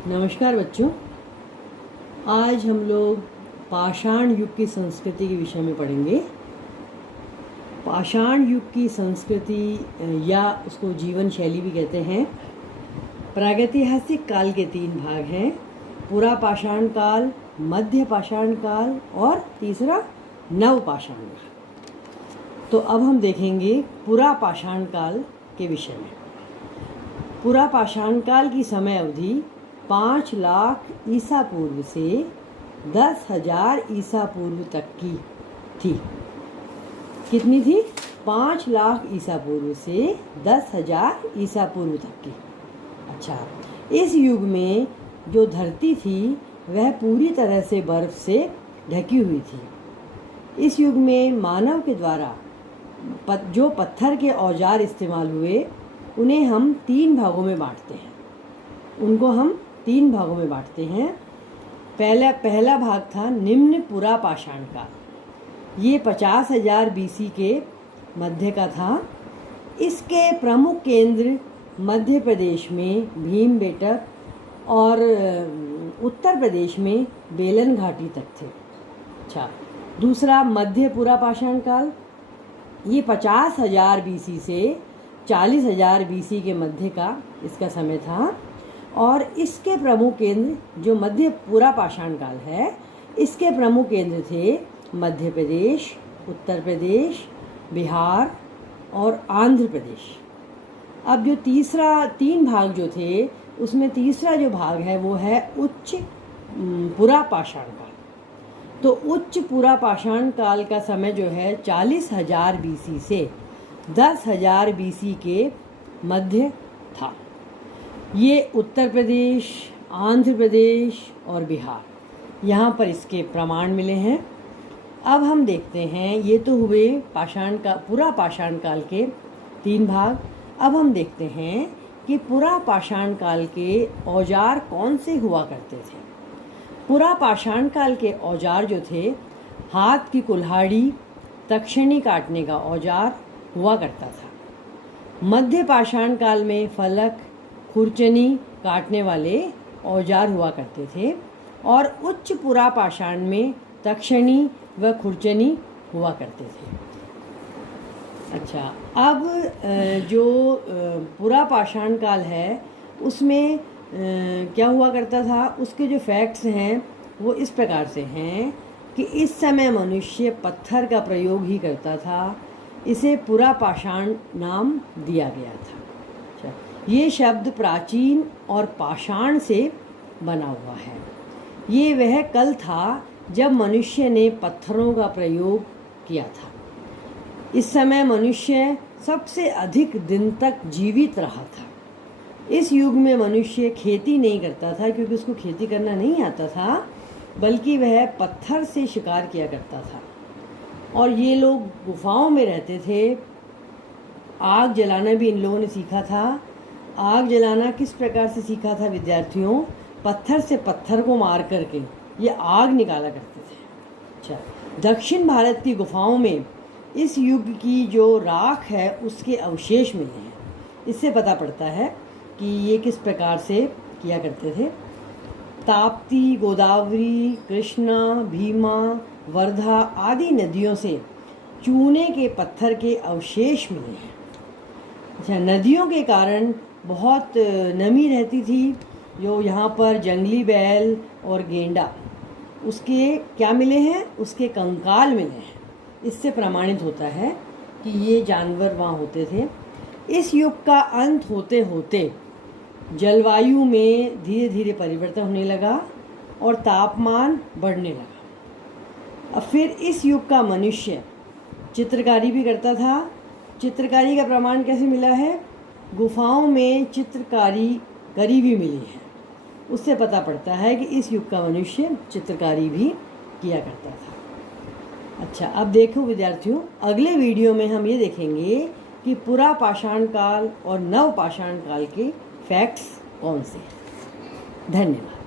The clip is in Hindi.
नमस्कार बच्चों, आज हम लोग पाषाण युग की संस्कृति के विषय में पढ़ेंगे। पाषाण युग की संस्कृति या उसको जीवन शैली भी कहते हैं। प्रागैतिहासिक काल के 3 भाग हैं: पुरा पाषाण काल, मध्य पाषाण काल और तीसरा नव पाषाण काल। तो अब हम देखेंगे पुरा पाषाण काल के विषय में। पुरा पाषाण काल की समय अवधि 5 लाख ईसा पूर्व से 10,000 ईसा पूर्व तक की थी। कितनी थी? 5 लाख ईसा पूर्व से 10,000 ईसा पूर्व तक की। अच्छा, इस युग में जो धरती थी वह पूरी तरह से बर्फ से ढकी हुई थी। इस युग में मानव के द्वारा जो पत्थर के औजार इस्तेमाल हुए उन्हें हम 3 भागों में बांटते हैं। पहला भाग था निम्न पुरा पाषाण काल। ये 50,000 बीसी के मध्य का था। इसके प्रमुख केंद्र मध्य प्रदेश में भीमबेटक और उत्तर प्रदेश में बेलन घाटी तक थे। अच्छा, दूसरा मध्य पुरा पाषाण काल। ये 50,000 बीसी से 40,000 बीसी के मध्य का इसका समय था और इसके प्रमुख केंद्र जो मध्य पुरा पाषाण काल है, इसके प्रमुख केंद्र थे मध्य प्रदेश, उत्तर प्रदेश, बिहार और आंध्र प्रदेश। अब जो 3 भाग जो थे उसमें तीसरा जो भाग है वो है उच्च पुरा पाषाण काल। तो उच्च पुरा पाषाण काल का समय जो है 40,000 बीसी से 10,000 बीसी के मध्य था। ये उत्तर प्रदेश, आंध्र प्रदेश और बिहार, यहाँ पर इसके प्रमाण मिले हैं। अब हम देखते हैं, ये तो हुए पुरा पाषाण काल के 3 भाग। अब हम देखते हैं कि पुरा पाषाण काल के औजार कौन से हुआ करते थे। पुरा पाषाण काल के औजार जो थे, हाथ की कुल्हाड़ी, तक्षणी काटने का औजार हुआ करता था। मध्य पाषाण काल में फलक, खुरचनी काटने वाले औजार हुआ करते थे और उच्च पुरा पाषाण में तक्षणी व खुरचनी हुआ करते थे। अच्छा, अब जो पुरा पाषाण काल है उसमें क्या हुआ करता था, उसके जो फैक्ट्स हैं वो इस प्रकार से हैं कि इस समय मनुष्य पत्थर का प्रयोग ही करता था। इसे पुरा पाषाण नाम दिया गया था। अच्छा, ये शब्द प्राचीन और पाषाण से बना हुआ है। ये वह कल था जब मनुष्य ने पत्थरों का प्रयोग किया था। इस समय मनुष्य सबसे अधिक दिन तक जीवित रहा था। इस युग में मनुष्य खेती नहीं करता था क्योंकि उसको खेती करना नहीं आता था, बल्कि वह पत्थर से शिकार किया करता था। और ये लोग गुफाओं में रहते थे। आग जलाना भी इन लोगों ने सीखा था। आग जलाना किस प्रकार से सीखा था विद्यार्थियों? पत्थर से पत्थर को मार करके ये आग निकाला करते थे। अच्छा, दक्षिण भारत की गुफाओं में इस युग की जो राख है उसके अवशेष मिले हैं। इससे पता पड़ता है कि ये किस प्रकार से किया करते थे। ताप्ती, गोदावरी, कृष्णा, भीमा, वर्धा आदि नदियों से चूने के पत्थर के अवशेष मिले हैं। अच्छा, नदियों के कारण बहुत नमी रहती थी। जो यहाँ पर जंगली बैल और गेंडा, उसके क्या मिले हैं? उसके कंकाल मिले हैं। इससे प्रमाणित होता है कि ये जानवर वहाँ होते थे। इस युग का अंत होते होते जलवायु में धीरे धीरे परिवर्तन होने लगा और तापमान बढ़ने लगा। अब फिर इस युग का मनुष्य चित्रकारी भी करता था। चित्रकारी का प्रमाण कैसे मिला है? गुफाओं में चित्रकारी करी भी मिली है। उससे पता पड़ता है कि इस युग का मनुष्य चित्रकारी भी किया करता था। अच्छा, अब देखो विद्यार्थियों, अगले वीडियो में हम ये देखेंगे कि पुरा पाषाण काल और नव पाषाण काल के फैक्ट्स कौन से हैं। धन्यवाद।